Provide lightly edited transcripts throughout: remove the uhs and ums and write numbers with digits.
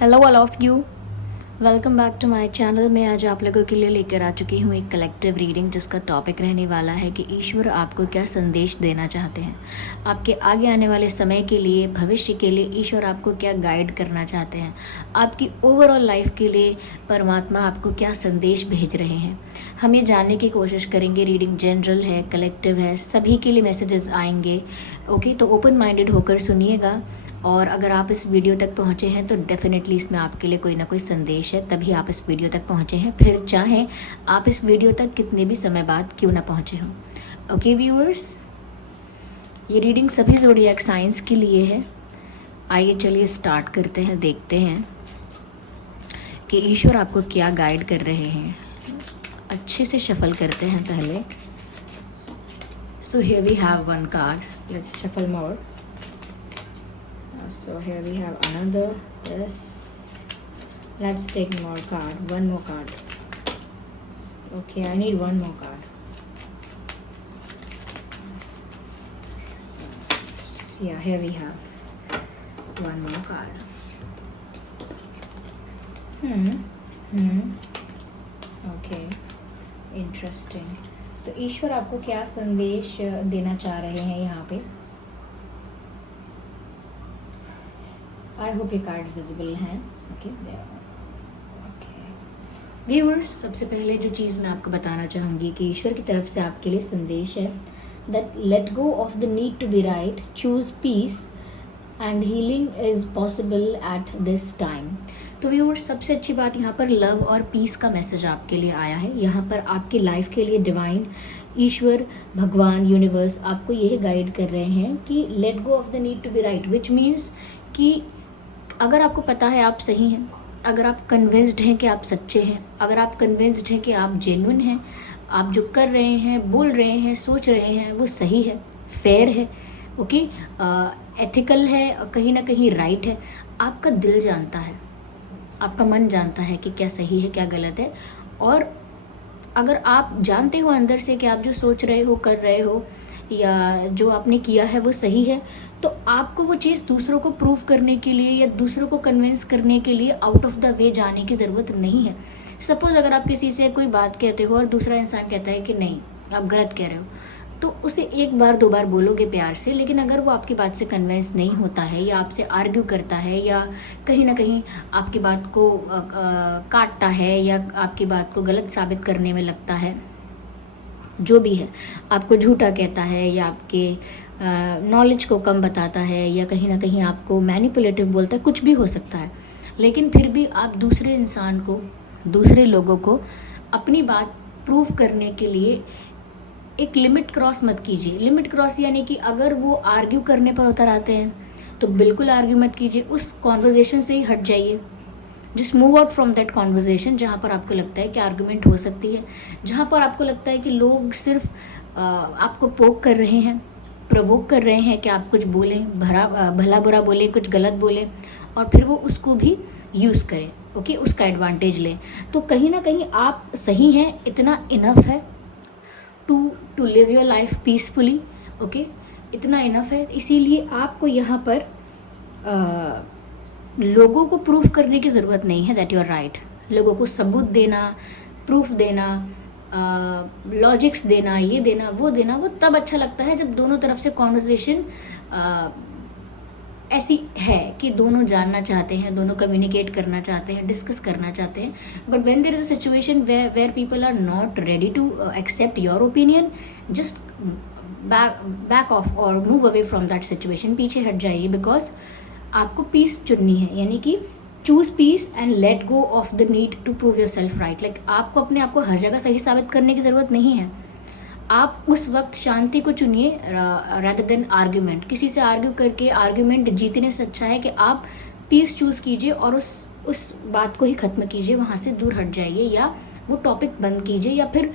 Hello all of you, welcome back to my channel. मैं आज आप लोगों के लिए लेकर आ चुकी हूँ एक कलेक्टिव रीडिंग जिसका टॉपिक रहने वाला है कि ईश्वर आपको क्या संदेश देना चाहते हैं। आपके आगे आने वाले समय के लिए, भविष्य के लिए ईश्वर आपको क्या गाइड करना चाहते हैं। आपकी ओवरऑल लाइफ के लिए परमात्मा आपको क्या संदेश भेज रहे हैं, हम ये जानने की कोशिश करेंगे। रीडिंग जनरल है, कलेक्टिव है, सभी के लिए मैसेजेस आएंगे। ओके, तो ओपन माइंडेड होकर सुनिएगा। और अगर आप इस वीडियो तक पहुँचे हैं तो डेफिनेटली इसमें आपके लिए कोई ना कोई संदेश है, तभी आप इस वीडियो तक पहुँचे हैं। फिर चाहें आप इस वीडियो तक कितने भी समय बाद क्यों ना पहुँचे हों। ओके व्यूअर्स, ये रीडिंग सभी ज़ोडिएक साइंस के लिए है। आइए चलिए स्टार्ट करते हैं, देखते हैं कि ईश्वर आपको क्या गाइड कर रहे हैं। अच्छे से शफल करते हैं पहले। So here we have one card, let's shuffle more. So here we have another this. Let's take more card, one more card. Okay, I need one more card. So, yeah, here we have one more card. Okay, interesting. तो ईश्वर आपको क्या संदेश देना चाह रहे हैं यहाँ पे। आई होप ये कार्ड्स विजिबल हैं। ओके व्यूअर्स, सबसे पहले जो चीज़ मैं आपको बताना चाहूँगी कि ईश्वर की तरफ से आपके लिए संदेश है that let go of the need to be right, choose peace and healing is possible at this time. तो व्यूअर्स, सबसे अच्छी बात यहाँ पर लव और पीस का मैसेज आपके लिए आया है। यहाँ पर आपकी लाइफ के लिए डिवाइन, ईश्वर, भगवान, यूनिवर्स आपको यही गाइड कर रहे हैं कि let go of the need to be right, which means कि अगर आपको पता है आप सही हैं, अगर आप कन्विंस्ड हैं कि आप सच्चे हैं, अगर आप कन्विंस्ड हैं कि आप जेन्युइन हैं, आप जो कर रहे हैं, बोल रहे हैं, सोच रहे हैं वो सही है, फेयर है, ओके, एथिकल है, कहीं ना कहीं राइट है, आपका दिल जानता है, आपका मन जानता है कि क्या सही है क्या गलत है। और अगर आप जानते हो अंदर से कि आप जो सोच रहे हो, कर रहे हो या जो आपने किया है वो सही है, तो आपको वो चीज़ दूसरों को प्रूव करने के लिए या दूसरों को कन्विंस करने के लिए आउट ऑफ द वे जाने की ज़रूरत नहीं है। सपोज़ अगर आप किसी से कोई बात कहते हो और दूसरा इंसान कहता है कि नहीं आप गलत कह रहे हो, तो उसे एक बार दो बार बोलोगे प्यार से, लेकिन अगर वो आपकी बात से कन्विंस नहीं होता है या आपसे आर्ग्यू करता है या कहीं ना कहीं आपकी बात को काटता है या आपकी बात को गलत साबित करने में लगता है, जो भी है, आपको झूठा कहता है या आपके नॉलेज को कम बताता है या कहीं ना कहीं आपको मैनिपुलेटिव बोलता है, कुछ भी हो सकता है, लेकिन फिर भी आप दूसरे इंसान को, दूसरे लोगों को अपनी बात प्रूव करने के लिए एक लिमिट क्रॉस मत कीजिए। लिमिट क्रॉस यानी कि अगर वो आर्ग्यू करने पर उतर आते हैं तो बिल्कुल आर्ग्यू मत कीजिए, उस कॉन्वर्जेसन से ही हट जाइए। Just move out from that conversation जहाँ पर आपको लगता है कि आर्गुमेंट हो सकती है, जहाँ पर आपको लगता है कि लोग सिर्फ आपको पोक कर रहे हैं, प्रवोक कर रहे हैं कि आप कुछ बोलें, भला बुरा बोलें, कुछ गलत बोलें और फिर वो उसको भी यूज़ करें, ओके, उसका एडवांटेज लें। तो कहीं ना कहीं आप सही हैं, इतना इनफ है to live your life peacefully, okay, इतना इनफ है। इसीलिए आपको यहाँ पर लोगों को प्रूफ करने की ज़रूरत नहीं है दैट यू आर राइट। लोगों को सबूत देना, प्रूफ देना, लॉजिक्स देना, ये देना, वो तब अच्छा लगता है जब दोनों तरफ से कॉन्वर्सेशन ऐसी है कि दोनों जानना चाहते हैं, दोनों कम्युनिकेट करना चाहते हैं, डिस्कस करना चाहते हैं। But when there is a situation where people are not ready to accept your opinion, just back off और move away from that situation, पीछे हट जाइए, बिकॉज आपको पीस चुननी है, यानी कि choose peace and let go of the need to prove your self right. Like आपको अपने आप को हर जगह सही साबित करने की ज़रूरत नहीं है। आप उस वक्त शांति को चुनिए रादर देन आर्ग्यूमेंट। किसी से आर्ग्यू करके आर्ग्यूमेंट जीतने से अच्छा है कि आप पीस चूज़ कीजिए और उस बात को ही ख़त्म कीजिए, वहाँ से दूर हट जाइए या वो टॉपिक बंद कीजिए या फिर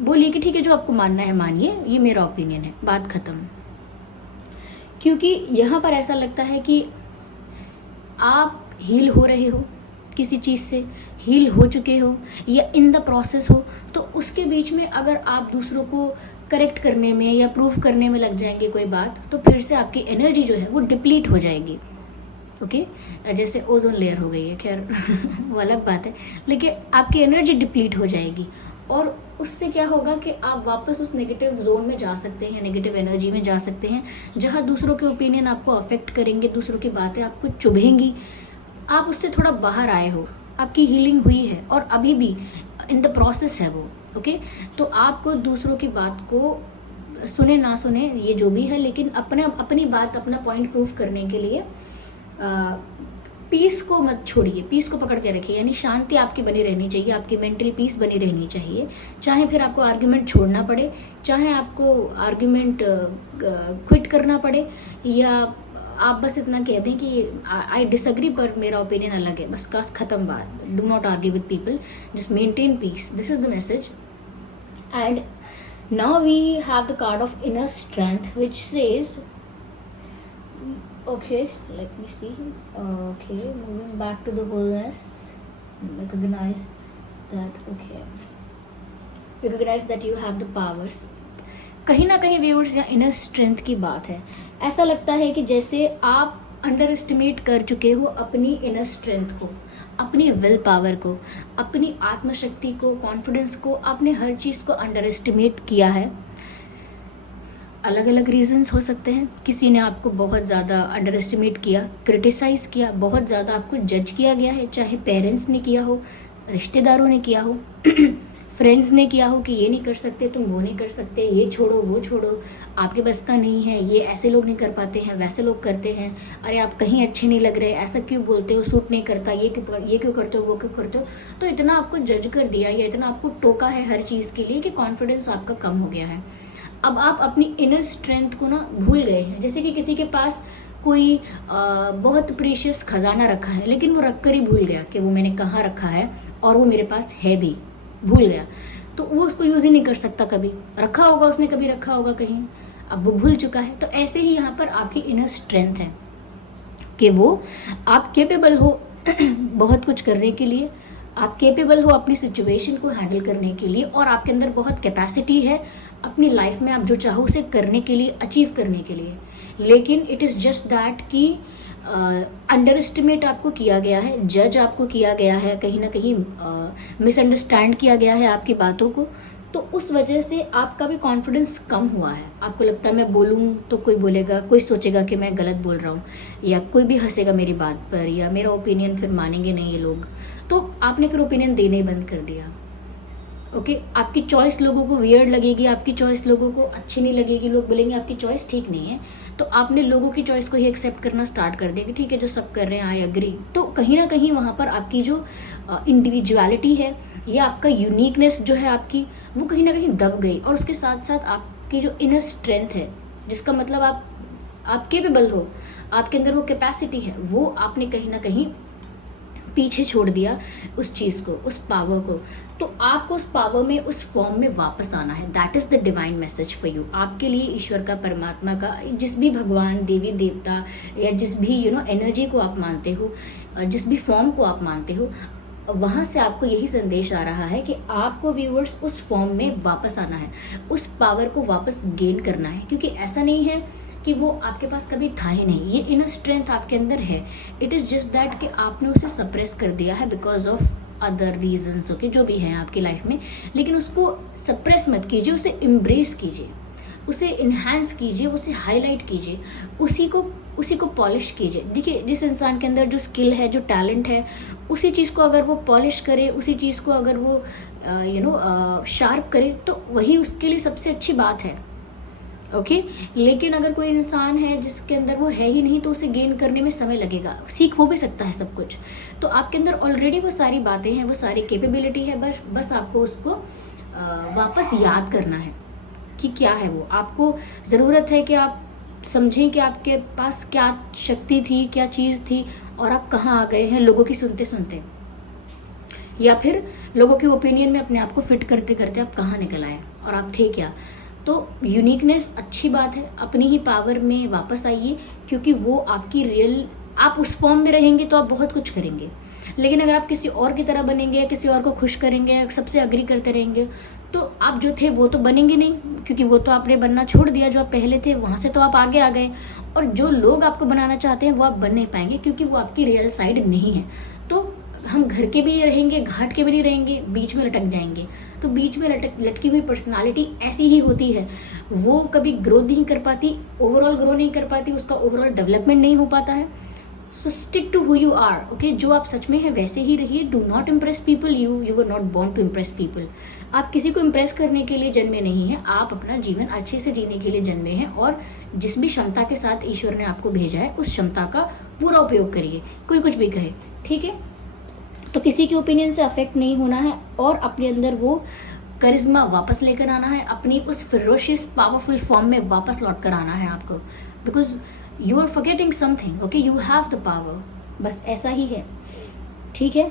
बोलिए कि ठीक है जो आपको मानना है मानिए, ये मेरा ओपिनियन है, बात ख़त्म। क्योंकि यहाँ पर ऐसा लगता है कि आप हील हो रहे हो, किसी चीज़ से हील हो चुके हो या इन द प्रोसेस हो, तो उसके बीच में अगर आप दूसरों को करेक्ट करने में या प्रूफ करने में लग जाएंगे कोई बात, तो फिर से आपकी एनर्जी जो है वो डिप्लीट हो जाएगी। ओके जैसे ओजोन लेयर हो गई है, खैर वो अलग बात है, लेकिन आपकी एनर्जी डिप्लीट हो जाएगी और उससे क्या होगा कि आप वापस उस नेगेटिव जोन में जा सकते हैं, नेगेटिव एनर्जी में जा सकते हैं, जहाँ दूसरों के ओपिनियन आपको अफेक्ट करेंगे, दूसरों की बातें आपको चुभेंगी। आप उससे थोड़ा बाहर आए हो, आपकी हीलिंग हुई है और अभी भी इन द प्रोसेस है वो। ओके तो आपको दूसरों की बात को सुने ना सुने ये जो भी है, लेकिन अपनी बात, अपना पॉइंट प्रूफ करने के लिए पीस को मत छोड़िए, पीस को पकड़ के रखिए, यानी शांति आपकी बनी रहनी चाहिए, आपकी मेंटल पीस बनी रहनी चाहिए। चाहे फिर आपको आर्ग्यूमेंट छोड़ना पड़े, चाहे आपको आर्ग्यूमेंट क्विट करना पड़े, या आप बस इतना कह दें कि आई डिसएग्री पर मेरा ओपिनियन अलग है, बस का खत्म बात। Do not argue with people, just maintain peace, this is the message. And now we have the card of inner strength which says, okay, let me see, okay, moving back to the wholeness, recognize that you have the powers। कहीं ना कहीं viewers या inner strength की बात है। ऐसा लगता है कि जैसे आप अंडर एस्टिमेट कर चुके हो अपनी इनर स्ट्रेंथ को, अपनी विल पावर को, अपनी आत्मशक्ति को, कॉन्फिडेंस को, आपने हर चीज़ को अंडर एस्टिमेट किया है। अलग अलग रीजंस हो सकते हैं, किसी ने आपको बहुत ज़्यादा अंडर एस्टिमेट किया, क्रिटिसाइज़ किया, बहुत ज़्यादा आपको जज किया गया है, चाहे पेरेंट्स ने किया हो, रिश्तेदारों ने किया हो, फ्रेंड्स ने किया हो कि ये नहीं कर सकते तुम, वो नहीं कर सकते, ये छोड़ो वो छोड़ो, आपके बस का नहीं है, ये ऐसे लोग नहीं कर पाते हैं, वैसे लोग करते हैं, अरे आप कहीं अच्छे नहीं लग रहे, ऐसा क्यों बोलते हो, सूट नहीं करता, ये क्यों करते हो, वो क्यों करते हो। तो इतना आपको जज कर दिया या इतना आपको टोका है हर चीज़ के लिए कि कॉन्फिडेंस आपका कम हो गया है। अब आप अपनी इनर स्ट्रेंथ को ना भूल गए हैं। जैसे कि किसी के पास कोई बहुत प्रीशियस खजाना रखा है, लेकिन वो रख कर ही भूल गया कि वो मैंने कहाँ रखा है, और वो मेरे पास है भी, भूल गया, तो वो उसको यूज़ ही नहीं कर सकता। कभी रखा होगा उसने, कभी रखा होगा कहीं, अब वो भूल चुका है। तो ऐसे ही यहाँ पर आपकी इनर स्ट्रेंथ है कि वो आप केपेबल हो बहुत कुछ करने के लिए, आप केपेबल हो अपनी सिचुएशन को हैंडल करने के लिए, और आपके अंदर बहुत कैपेसिटी है अपनी लाइफ में आप जो चाहो उसे करने के लिए, अचीव करने के लिए। लेकिन इट इज़ जस्ट दैट कि अंडर एस्टिमेट आपको किया गया है, जज आपको किया गया है, कहीं ना कहीं मिसअंडरस्टैंड किया गया है आपकी बातों को, तो उस वजह से आपका भी कॉन्फिडेंस कम हुआ है। आपको लगता है मैं बोलूँ तो कोई बोलेगा, कोई सोचेगा कि मैं गलत बोल रहा हूँ, या कोई भी हंसेगा मेरी बात पर, या मेरा ओपिनियन फिर मानेंगे नहीं ये लोग, तो आपने फिर ओपिनियन देना ही बंद कर दिया। ओके आपकी चॉइस लोगों को वियर्ड लगेगी, आपकी चॉइस लोगों को अच्छी नहीं लगेगी, लोग बोलेंगे आपकी चॉइस ठीक नहीं है, तो आपने लोगों की चॉइस को ही एक्सेप्ट करना स्टार्ट कर दिया कि ठीक है जो सब कर रहे हैं आई एग्री। तो कहीं ना कहीं वहाँ पर आपकी जो इंडिविजुअलिटी है या आपका यूनिकनेस जो है आपकी, वो कहीं ना कहीं दब गई, और उसके साथ साथ आपकी जो इनर स्ट्रेंथ है, जिसका मतलब आप केपेबल हो, आपके अंदर वो कैपेसिटी है, वो आपने कहीं ना कहीं पीछे छोड़ दिया उस चीज़ को, उस पावर को। तो आपको उस पावर में, उस फॉर्म में वापस आना है। That is the divine message for you. आपके लिए ईश्वर का, परमात्मा का, जिस भी भगवान, देवी देवता, या जिस भी एनर्जी को आप मानते हो, जिस भी फॉर्म को आप मानते हो, वहाँ से आपको यही संदेश आ रहा है कि आपको व्यूअर्स उस फॉर्म में वापस आना है, उस पावर को वापस गेन करना है। क्योंकि ऐसा नहीं है कि वो आपके पास कभी था ही नहीं, ये इनर स्ट्रेंथ आपके अंदर है। इट इज़ जस्ट दैट कि आपने उसे सप्रेस कर दिया है because of other reasons, okay, जो भी हैं आपकी लाइफ में। लेकिन उसको सप्रेस मत कीजिए, उसे एम्ब्रेस कीजिए, उसे इन्हांस कीजिए, उसे हाईलाइट कीजिए, उसी को पॉलिश कीजिए। देखिए जिस इंसान के अंदर जो स्किल है, जो टैलेंट है, उसी चीज़ को अगर वो पॉलिश करे, उसी चीज़ को अगर वो शार्प करे, तो वही उसके लिए सबसे अच्छी बात है। ओके लेकिन अगर कोई इंसान है जिसके अंदर वो है ही नहीं, तो उसे गेन करने में समय लगेगा। सीख वो भी सकता है सब कुछ, तो आपके अंदर ऑलरेडी वो सारी बातें हैं, वो सारी कैपेबिलिटी है, बस आपको उसको वापस याद करना है कि क्या है वो। आपको ज़रूरत है कि आप समझें कि आपके पास क्या शक्ति थी, क्या चीज़ थी, और आप कहाँ आ गए हैं लोगों की सुनते सुनते, या फिर लोगों के ओपिनियन में अपने आप को फिट करते करते आप कहाँ निकल आए और आप थे क्या। तो यूनिकनेस अच्छी बात है, अपनी ही पावर में वापस आइए, क्योंकि वो आपकी रियल, आप उस फॉर्म में रहेंगे तो आप बहुत कुछ करेंगे। लेकिन अगर आप किसी और की तरह बनेंगे, या किसी और को खुश करेंगे, या सबसे अग्री करते रहेंगे, तो आप जो थे वो तो बनेंगे नहीं, क्योंकि वो तो आपने बनना छोड़ दिया। जो आप पहले थे वहाँ से तो आप आगे आ गए, और जो लोग आपको बनाना चाहते हैं वो आप बन नहीं पाएंगे, क्योंकि वो आपकी रियल साइड नहीं है। तो हम घर के भी नहीं रहेंगे, घाट के भी नहीं रहेंगे, बीच में लटक जाएंगे। तो बीच में लटकी हुई पर्सनालिटी ऐसी ही होती है, वो कभी ग्रोथ नहीं कर पाती, ओवरऑल ग्रो नहीं कर पाती, उसका ओवरऑल डेवलपमेंट नहीं हो पाता है। So stick to who you are, okay. जो आप सच में हैं वैसे ही रहिए। Do not impress people, you were not born to impress people. आप किसी को इम्प्रेस करने के लिए जन्मे नहीं हैं, आप अपना जीवन अच्छे से जीने के लिए जन्मे हैं, और जिस भी क्षमता के साथ ईश्वर ने आपको भेजा है उस क्षमता का पूरा उपयोग करिए। कोई कुछ भी कहे, ठीक है, तो किसी के ओपिनियन से अफेक्ट नहीं होना है, और अपने अंदर वो करिश्मा वापस लेकर आना है, अपनी उस फिरोशियस पावरफुल फॉर्म में वापस लौट कर आना है आपको, because you are forgetting something, okay, you have the power. बस ऐसा ही है, ठीक है।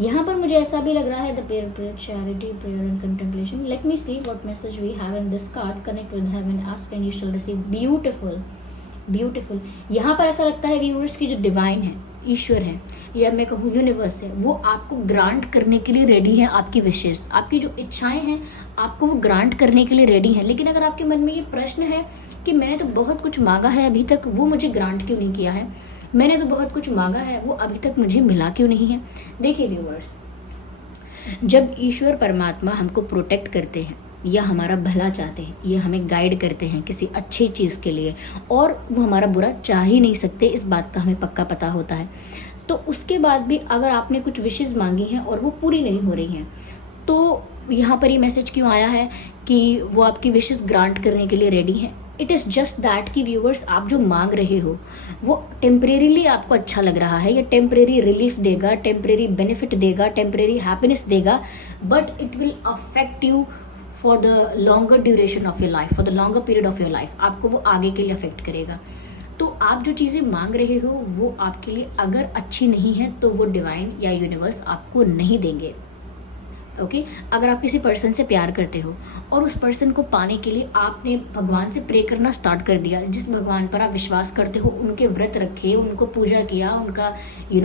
यहाँ पर मुझे ऐसा भी लग रहा है, the prayer, charity, prayer and contemplation. Let me see what message we have in this card. Connect with heaven, ask and you shall receive. Beautiful, beautiful. यहाँ पर ऐसा लगता है व्यूअर्स की जो डिवाइन है, ईश्वर है, या मैं कहूँ यूनिवर्स है, वो आपको ग्रांट करने के लिए रेडी है। आपकी विशेष, आपकी जो इच्छाएं हैं, आपको वो ग्रांट करने के लिए रेडी है। लेकिन अगर आपके मन में ये प्रश्न है कि मैंने तो बहुत कुछ मांगा है अभी तक, वो मुझे ग्रांट क्यों नहीं किया है, मैंने तो बहुत कुछ मांगा है, वो अभी तक मुझे मिला क्यों नहीं है। देखिए व्यूअर्स, जब ईश्वर परमात्मा हमको प्रोटेक्ट करते हैं या हमारा भला चाहते हैं या हमें गाइड करते हैं किसी अच्छी चीज़ के लिए, और वो हमारा बुरा चाह ही नहीं सकते, इस बात का हमें पक्का पता होता है, तो उसके बाद भी अगर आपने कुछ विशेष मांगी हैं और वो पूरी नहीं हो रही हैं, तो यहाँ पर ये मैसेज क्यों आया है कि वो आपकी विशेष ग्रांट करने के लिए रेडी हैं। इट इज़ जस्ट दैट कि व्यूअर्स, आप जो मांग रहे हो वो टेम्परेरीली आपको अच्छा लग रहा है, या टेम्परेरी रिलीफ देगा, टेम्परेरी बेनिफिट देगा, टेम्परेरी हैप्पीनेस देगा, but it will affect you for the longer duration of your life, for the longer period of your life. आपको वो आगे के लिए अफेक्ट करेगा। तो आप जो चीज़ें मांग रहे हो वो आपके लिए अगर अच्छी नहीं है तो वो डिवाइन या यूनिवर्स आपको नहीं देंगे, ओके। अगर आप किसी पर्सन से प्यार करते हो और उस पर्सन को पाने के लिए आपने भगवान से प्रे करना स्टार्ट कर दिया, जिस भगवान पर आप विश्वास करते हो उनके व्रत रखे, उनको पूजा किया, उनका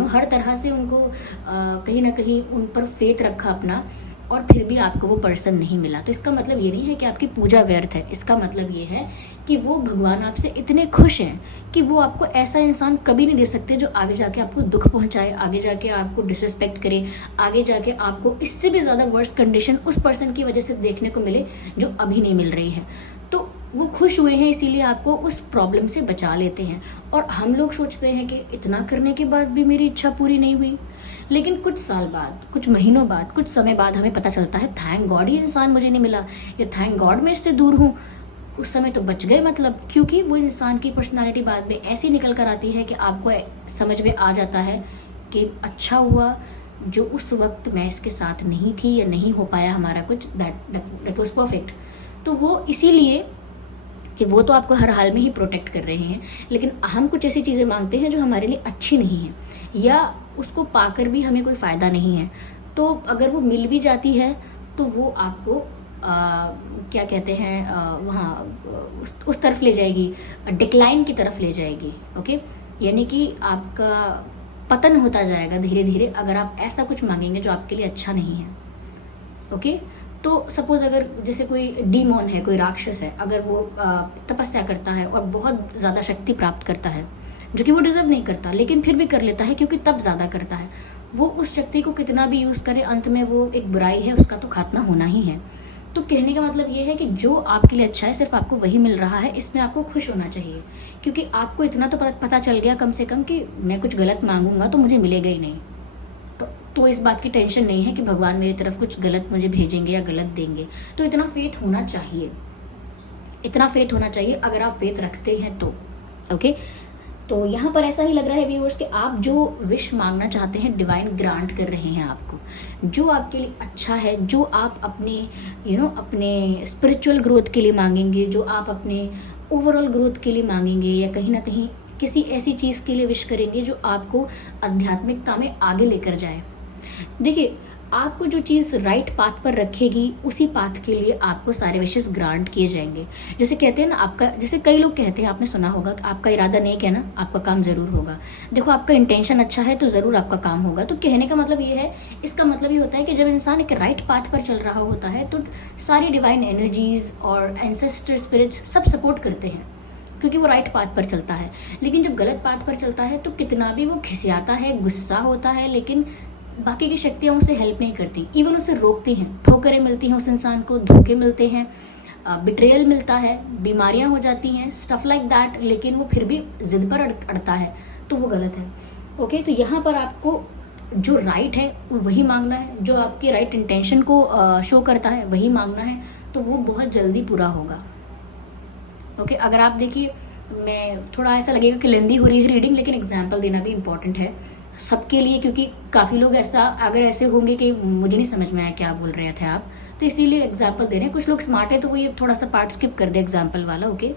हर तरह से उनको कहीं ना कहीं उन पर फेथ रखा अपना, और फिर भी आपको वो पर्सन नहीं मिला, तो इसका मतलब ये नहीं है कि आपकी पूजा व्यर्थ है। इसका मतलब ये है कि वो भगवान आपसे इतने खुश हैं कि वो आपको ऐसा इंसान कभी नहीं दे सकते जो आगे जाके आपको दुख पहुंचाए, आगे जाके आपको डिसरिस्पेक्ट करे, आगे जाके आपको इससे भी ज़्यादा वर्स्ट कंडीशन उस पर्सन की वजह से देखने को मिले जो अभी नहीं मिल रही है। तो वो खुश हुए हैं, इसीलिए आपको उस प्रॉब्लम से बचा लेते हैं। और हम लोग सोचते हैं कि इतना करने के बाद भी मेरी इच्छा पूरी नहीं हुई, लेकिन कुछ साल बाद, कुछ महीनों बाद, कुछ समय बाद हमें पता चलता है थैंक गॉड ये इंसान मुझे नहीं मिला, या थैंक गॉड मैं इससे दूर हूँ। उस समय तो बच गए, मतलब, क्योंकि वो इंसान की पर्सनालिटी बाद में ऐसी निकल कर आती है कि आपको समझ में आ जाता है कि अच्छा हुआ जो उस वक्त मैं इसके साथ नहीं थी या नहीं हो पाया हमारा कुछ, दैट वाज परफेक्ट। तो वो इसीलिए कि वो तो आपको हर हाल में ही प्रोटेक्ट कर रहे हैं, लेकिन हम कुछ ऐसी चीज़ें मांगते हैं जो हमारे लिए अच्छी नहीं है, या उसको पाकर भी हमें कोई फ़ायदा नहीं है। तो अगर वो मिल भी जाती है तो वो आपको क्या कहते हैं वहाँ उस तरफ ले जाएगी, डिक्लाइन की तरफ ले जाएगी, ओके। यानी कि आपका पतन होता जाएगा धीरे धीरे अगर आप ऐसा कुछ मांगेंगे जो आपके लिए अच्छा नहीं है, ओके। तो सपोज अगर जैसे कोई डीमोन है, कोई राक्षस है, अगर वो तपस्या करता है और बहुत ज़्यादा शक्ति प्राप्त करता है जो कि वो डिजर्व नहीं करता, लेकिन फिर भी कर लेता है क्योंकि तब ज़्यादा करता है, वो उस शक्ति को कितना भी यूज़ करे, अंत में वो एक बुराई है, उसका तो खात्मा होना ही है। तो कहने का मतलब ये है कि जो आपके लिए अच्छा है सिर्फ आपको वही मिल रहा है, इसमें आपको खुश होना चाहिए, क्योंकि आपको इतना तो पता चल गया कम से कम कि मैं कुछ गलत मांगूंगा तो मुझे मिलेगा ही नहीं। तो इस बात की टेंशन नहीं है कि भगवान मेरी तरफ कुछ गलत मुझे भेजेंगे या गलत देंगे। तो इतना फेथ होना चाहिए, इतना फेथ होना चाहिए अगर आप फेथ रखते हैं तो, ओके। तो यहाँ पर ऐसा ही लग रहा है व्यूअर्स कि आप जो विश मांगना चाहते हैं डिवाइन ग्रांट कर रहे हैं आपको, जो आपके लिए अच्छा है, जो आप अपने अपने स्पिरिचुअल ग्रोथ के लिए मांगेंगे, जो आप अपने ओवरऑल ग्रोथ के लिए मांगेंगे, या कहीं ना कहीं किसी ऐसी चीज़ के लिए विश करेंगे जो आपको आध्यात्मिकता में आगे लेकर जाए। देखिए, आपको जो चीज़ राइट पाथ पर रखेगी उसी पाथ के लिए आपको सारे विशेष ग्रांट किए जाएंगे। जैसे कहते हैं ना, आपका, जैसे कई लोग कहते हैं, आपने सुना होगा कि आपका इरादा नेक है ना, आपका काम ज़रूर होगा। देखो, आपका इंटेंशन अच्छा है तो ज़रूर आपका काम होगा। तो कहने का मतलब ये है, इसका मतलब ये होता है कि जब इंसान एक राइट पाथ पर चल रहा होता है तो सारी डिवाइन एनर्जीज और एंसेस्टर स्पिरिट्स सब सपोर्ट करते हैं। क्योंकि वो राइट पाथ पर चलता है। लेकिन जब गलत पाथ पर चलता है तो कितना भी वो खिसियाता है, गुस्सा होता है, लेकिन बाकी की शक्तियाँ उसे हेल्प नहीं करती, इवन उसे रोकती हैं, ठोकरें मिलती हैं उस इंसान को, धोखे मिलते हैं, बिट्रेयल मिलता है, बीमारियां हो जाती हैं, स्टफ लाइक दैट, लेकिन वो फिर भी जिद पर अड़ता है, तो वो गलत है। ओके, तो यहाँ पर आपको जो राइट है वही मांगना है, जो आपके राइट इंटेंशन को शो करता है वही मांगना है, तो वो बहुत जल्दी पूरा होगा। ओके, अगर आप देखिए, मैं थोड़ा ऐसा लगेगा कि लेंदी हो रही है रीडिंग, लेकिन एग्जाम्पल देना भी इम्पॉर्टेंट है सबके लिए, क्योंकि काफ़ी लोग अगर ऐसे होंगे कि मुझे नहीं समझ में आया क्या बोल रहे थे आप, तो इसीलिए एग्जाम्पल दे रहे हैं। कुछ लोग स्मार्ट है तो वो ये थोड़ा सा पार्ट स्किप कर दे एग्जाम्पल वाला। Okay,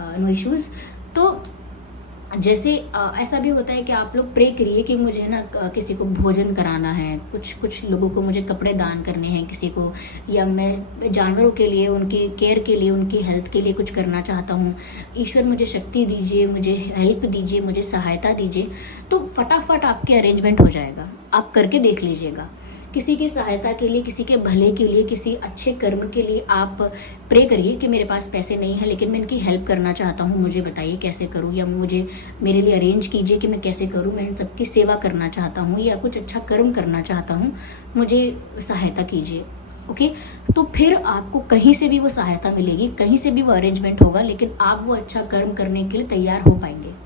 no issues. तो जैसे ऐसा भी होता है कि आप लोग प्रे करिए कि मुझे ना किसी को भोजन कराना है, कुछ लोगों को मुझे कपड़े दान करने हैं किसी को, या मैं जानवरों के लिए, उनकी केयर के लिए, उनकी हेल्थ के लिए कुछ करना चाहता हूँ। ईश्वर मुझे शक्ति दीजिए, मुझे हेल्प दीजिए, मुझे सहायता दीजिए, तो फटाफट आपके अरेंजमेंट हो जाएगा। आप करके देख लीजिएगा। किसी की सहायता के लिए, किसी के भले के लिए, किसी अच्छे कर्म के लिए आप प्रे करिए कि मेरे पास पैसे नहीं है लेकिन मैं इनकी हेल्प करना चाहता हूँ, मुझे बताइए कैसे करूँ, या मुझे मेरे लिए अरेंज कीजिए कि मैं कैसे करूँ, मैं इन सबकी सेवा करना चाहता हूँ या कुछ अच्छा कर्म करना चाहता हूँ, मुझे सहायता कीजिए। ओके, तो फिर आपको कहीं से भी वो सहायता मिलेगी, कहीं से भी वो अरेंजमेंट होगा, लेकिन आप वो अच्छा कर्म करने के लिए तैयार हो पाएंगे।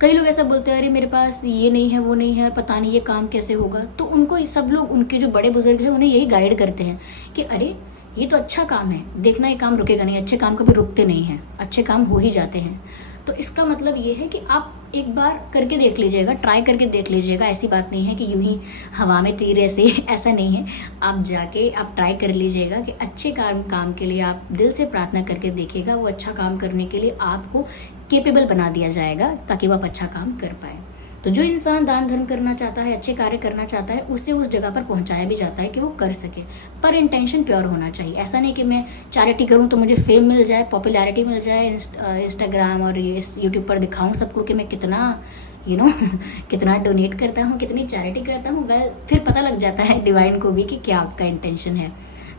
कई लोग ऐसा बोलते हैं, अरे मेरे पास ये नहीं है, वो नहीं है, पता नहीं ये काम कैसे होगा, तो उनको सब लोग, उनके जो बड़े बुजुर्ग हैं, उन्हें यही गाइड करते हैं कि अरे ये तो अच्छा काम है, देखना ये काम रुकेगा नहीं, अच्छे काम कभी रुकते नहीं हैं, अच्छे काम हो ही जाते हैं। तो इसका मतलब ये है कि आप एक बार करके देख लीजिएगा, ट्राई करके देख लीजिएगा। ऐसी बात नहीं है कि यूं ही हवा में तीर ऐसे ऐसा नहीं है। आप जाके आप ट्राई कर लीजिएगा कि अच्छे काम के लिए आप दिल से प्रार्थना करके देखिएगा, वो अच्छा काम करने के लिए आपको केपेबल बना दिया जाएगा ताकि वो आप अच्छा काम कर पाए। तो जो इंसान दान धर्म करना चाहता है, अच्छे कार्य करना चाहता है, उसे उस जगह पर पहुंचाया भी जाता है कि वो कर सके, पर इंटेंशन प्योर होना चाहिए। ऐसा नहीं कि मैं चैरिटी करूं तो मुझे फेम मिल जाए, पॉपुलैरिटी मिल जाए, इंस्टाग्राम और ये यूट्यूब पर दिखाऊं सबको कि मैं कितना कितना डोनेट करता हूँ, कितनी चैरिटी करता हूँ। वेल, फिर पता लग जाता है डिवाइन को भी कि क्या आपका इंटेंशन है।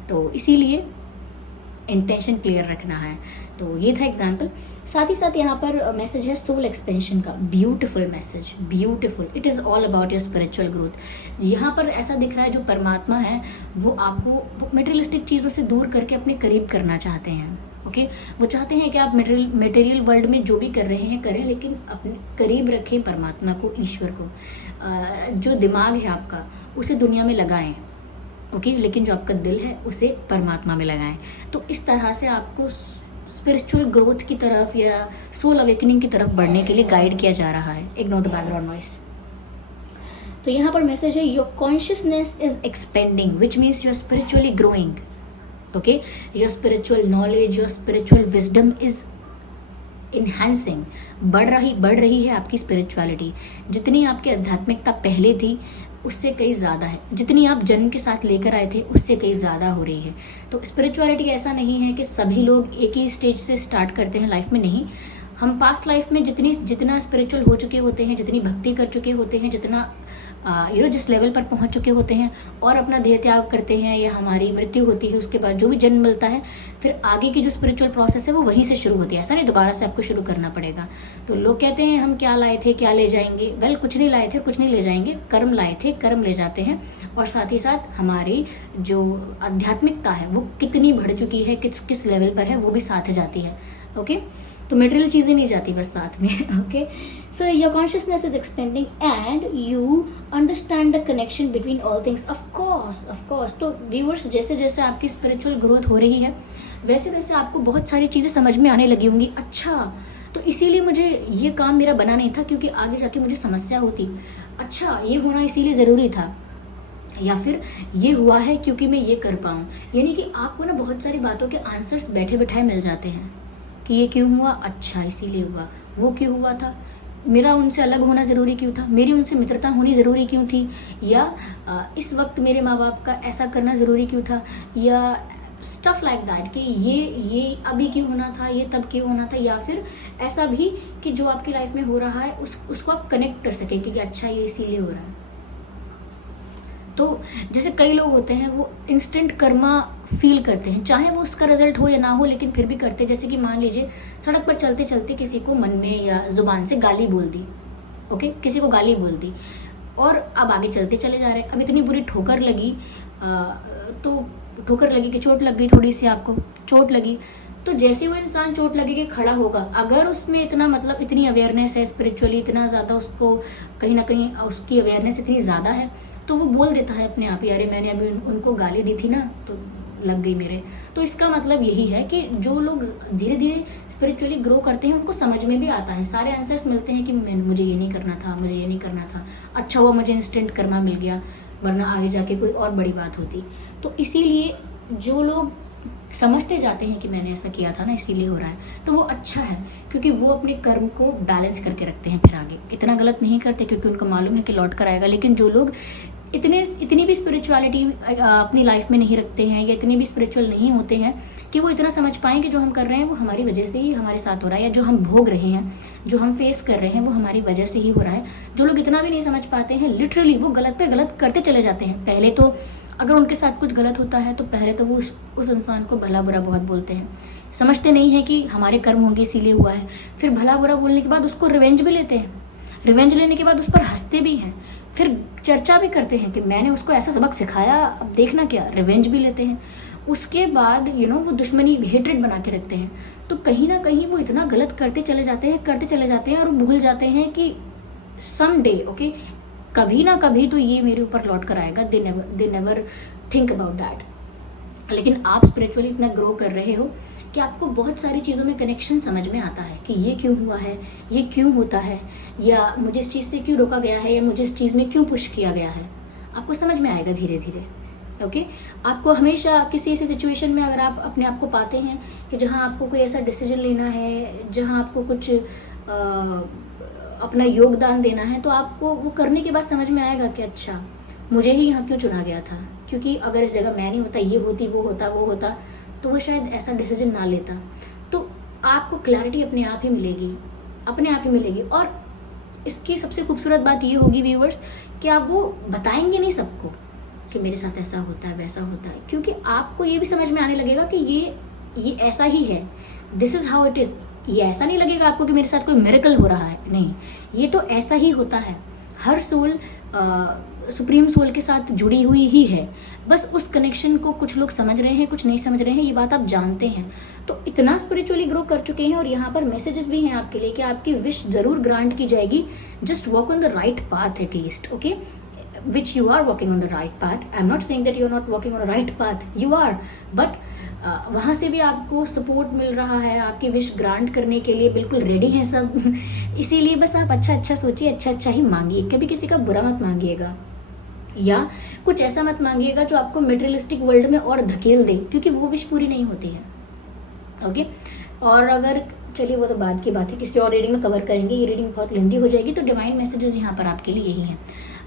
तो इसीलिए इंटेंशन क्लियर रखना है। तो ये था एग्जाम्पल। साथ ही साथ यहाँ पर मैसेज है सोल एक्सपेंशन का। Beautiful message, beautiful. It is all about your spiritual growth. यहाँ पर ऐसा दिख रहा है, जो परमात्मा है वो आपको मटेरियलिस्टिक चीज़ों से दूर करके अपने करीब करना चाहते हैं। ओके, वो चाहते हैं कि आप मटेरियल वर्ल्ड में जो भी कर रहे हैं करें, लेकिन अपने करीब रखें परमात्मा को, ईश्वर को। जो दिमाग है आपका उसे दुनिया में लगाएं, ओके, लेकिन जो आपका दिल है उसे परमात्मा में लगाएं। तो इस तरह से आपको स्पिरिचुअल ग्रोथ की तरफ या सोल अवेकनिंग की तरफ बढ़ने के लिए गाइड किया जा रहा है। Ignore the background noise. तो यहाँ पर मैसेज है, your consciousness is expanding, which means you are spiritually growing. Okay, your spiritual knowledge, your spiritual wisdom is enhancing. बढ़ रही है आपकी स्पिरिचुअलिटी। जितनी आपकी आध्यात्मिकता पहले थी उससे कई ज़्यादा है, जितनी आप जन्म के साथ लेकर आए थे उससे कई ज़्यादा हो रही है। तो स्पिरिचुअलिटी ऐसा नहीं है कि सभी लोग एक ही स्टेज से स्टार्ट करते हैं लाइफ में, नहीं। हम पास्ट लाइफ में जितना स्पिरिचुअल हो चुके होते हैं, जितनी भक्ति कर चुके होते हैं, जितना जिस लेवल पर पहुंच चुके होते हैं और अपना देह त्याग करते हैं या हमारी मृत्यु होती है, उसके बाद जो भी जन्म मिलता है, फिर आगे की जो स्पिरिचुअल प्रोसेस है वो वहीं से शुरू होती है। ऐसा नहीं दोबारा से आपको शुरू करना पड़ेगा। तो लोग कहते हैं हम क्या लाए थे क्या ले जाएंगे। वेल, कुछ नहीं लाए थे, कुछ नहीं ले जाएंगे। कर्म लाए थे, कर्म ले जाते हैं। और साथ ही साथ हमारी जो आध्यात्मिकता है वो कितनी बढ़ चुकी है, किस लेवल पर है, वो भी साथ जाती है। ओके, तो मटेरियल चीज़ें नहीं जाती बस साथ में। Okay, so your consciousness is expanding and you understand the connection between all things. Of course. तो व्यूअर्स, जैसे जैसे आपकी स्पिरिचुअल ग्रोथ हो रही है वैसे वैसे आपको बहुत सारी चीज़ें समझ में आने लगी होंगी। अच्छा, तो इसीलिए मुझे ये काम मेरा बना नहीं था क्योंकि आगे जाके मुझे समस्या होती। अच्छा, ये होना इसीलिए ज़रूरी था, या फिर ये हुआ है क्योंकि मैं ये कर पाऊँ। यानी कि आपको ना बहुत सारी बातों के आंसर्स बैठे बैठाए मिल जाते हैं कि ये क्यों हुआ, अच्छा इसीलिए हुआ, वो क्यों हुआ था, मेरा उनसे अलग होना ज़रूरी क्यों था, मेरी उनसे मित्रता होनी ज़रूरी क्यों थी, या इस वक्त मेरे माँ बाप का ऐसा करना ज़रूरी क्यों था, या स्टफ लाइक दैट कि ये अभी क्यों होना था, ये तब क्यों होना था। या फिर ऐसा भी कि जो आपकी लाइफ में हो रहा है उसको आप कनेक्ट कर सकें कि अच्छा ये इसीलिए हो रहा है। तो जैसे कई लोग होते हैं वो इंस्टेंट कर्मा फील करते हैं, चाहे वो उसका रिजल्ट हो या ना हो, लेकिन फिर भी करते हैं। जैसे कि मान लीजिए सड़क पर चलते चलते किसी को मन में या जुबान से गाली बोल दी, ओके, किसी को गाली बोल दी, और अब आगे चलते चले जा रहे हैं। अब इतनी बुरी ठोकर लगी, तो ठोकर लगी कि चोट लग गई, थोड़ी सी आपको चोट लगी, तो जैसे वो इंसान चोट लगे कि खड़ा होगा, अगर उसमें इतना मतलब इतनी अवेयरनेस है स्पिरिचुअली, इतना ज़्यादा उसको कहीं ना कहीं उसकी अवेयरनेस इतनी ज़्यादा है, तो वो बोल देता है अपने आप ही, अरे मैंने अभी उनको गाली दी थी ना तो लग गई मेरे। तो इसका मतलब यही है कि जो लोग धीरे धीरे स्पिरिचुअली ग्रो करते हैं उनको समझ में भी आता है, सारे आंसर्स मिलते हैं कि मुझे ये नहीं करना था, मुझे ये नहीं करना था, अच्छा हुआ मुझे इंस्टेंट कर्मा मिल गया, वरना आगे जाके कोई और बड़ी बात होती। तो इसीलिए जो लोग समझते जाते हैं कि मैंने ऐसा किया था ना इसीलिए हो रहा है, तो वो अच्छा है, क्योंकि वो अपने कर्म को बैलेंस करके रखते हैं, फिर आगे इतना गलत नहीं करते, क्योंकि उनको मालूम है कि लौट कर आएगा। लेकिन जो लोग इतनी भी स्पिरिचुअलिटी अपनी लाइफ में नहीं रखते हैं, या इतनी भी स्पिरिचुअल नहीं होते हैं कि वो इतना समझ पाएं कि जो हम कर रहे हैं वो हमारी वजह से ही हमारे साथ हो रहा है, या जो हम भोग रहे हैं, जो हम फेस कर रहे हैं वो हमारी वजह से ही हो रहा है, जो लोग इतना भी नहीं समझ पाते हैं, लिटरली वो गलत पे गलत करते चले जाते हैं। पहले तो अगर उनके साथ कुछ गलत होता है तो पहले तो वो उस इंसान को भला बुरा बहुत बोलते हैं, समझते नहीं है कि हमारे कर्म होंगे इसीलिए हुआ है। फिर भला बुरा बोलने के बाद उसको रिवेंज भी लेते हैं, रिवेंज लेने के बाद उस पर हंसते भी हैं, फिर चर्चा भी करते हैं कि मैंने उसको ऐसा सबक सिखाया, अब देखना क्या, रिवेंज भी लेते हैं। उसके बाद वो दुश्मनी, हेट्रेड बना के रखते हैं। तो कहीं ना कहीं वो इतना गलत करते चले जाते हैं और वो भूल जाते हैं कि सम डे, ओके, कभी ना कभी तो ये मेरे ऊपर लौट कर आएगा। They never think about that. लेकिन आप स्पिरिचुअली इतना ग्रो कर रहे हो कि आपको बहुत सारी चीज़ों में कनेक्शन समझ में आता है कि ये क्यों हुआ है, ये क्यों होता है, या मुझे इस चीज़ से क्यों रोका गया है, या मुझे इस चीज़ में क्यों पुश किया गया है, आपको समझ में आएगा धीरे धीरे। ओके, आपको हमेशा किसी ऐसी सिचुएशन में अगर आप अपने आप को पाते हैं कि जहाँ आपको कोई ऐसा डिसीजन लेना है, जहाँ आपको कुछ अपना योगदान देना है, तो आपको वो करने के बाद समझ में आएगा कि अच्छा मुझे ही यहाँ क्यों चुना गया था, क्योंकि अगर इस जगह मैं नहीं होता, ये होती, वो होता तो वो शायद ऐसा डिसीजन ना लेता। तो आपको क्लैरिटी अपने आप ही मिलेगी। और इसकी सबसे खूबसूरत बात ये होगी व्यूअर्स कि आप वो बताएंगे नहीं सबको कि मेरे साथ ऐसा होता है, वैसा होता है, क्योंकि आपको ये भी समझ में आने लगेगा कि ये ऐसा ही है, this is how it is. ये ऐसा नहीं लगेगा आपको कि मेरे साथ कोई मिरेकल हो रहा है, नहीं, ये तो ऐसा ही होता है। हर सोल सुप्रीम सोल के साथ जुड़ी हुई ही है, बस उस कनेक्शन को कुछ लोग समझ रहे हैं, कुछ नहीं समझ रहे हैं, ये बात आप जानते हैं। तो इतना स्पिरिचुअली ग्रो कर चुके हैं, और यहाँ पर मैसेजेस भी हैं आपके लिए कि आपकी विश जरूर ग्रांट की जाएगी। Just walk on the right path at least, okay, which you are walking on the right path. I'm not saying that you are not walking on the right path, you are, but वहाँ से भी आपको support मिल रहा है, आपकी wish grant करने के लिए बिल्कुल रेडी हैं सब। इसीलिए बस आप अच्छा सोचिए, अच्छा ही मांगिए, कभी किसी का बुरा मत मांगिएगा, या कुछ ऐसा मत मांगिएगा जो आपको मटेरियलिस्टिक वर्ल्ड में और धकेल दे, क्योंकि वो विश पूरी नहीं होती है। ओके, और अगर चलिए वो तो बाद की बात है, किसी और रीडिंग में कवर करेंगे, ये रीडिंग बहुत लेंदी हो जाएगी। तो डिवाइन मैसेजेस यहाँ पर आपके लिए यही हैं।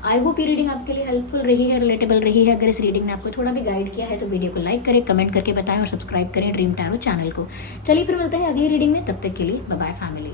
आई होप ये रीडिंग आपके लिए हेल्पफुल रही है, रिलेटेबल रही है। अगर इस रीडिंग ने आपको थोड़ा भी गाइड किया है तो वीडियो को लाइक करें, कमेंट करके बताएं और सब्सक्राइब करें ड्रीम टैरो चैनल को। चलिए फिर मिलते हैं अगली रीडिंग में, तब तक के लिए बाय बाय फैमिली।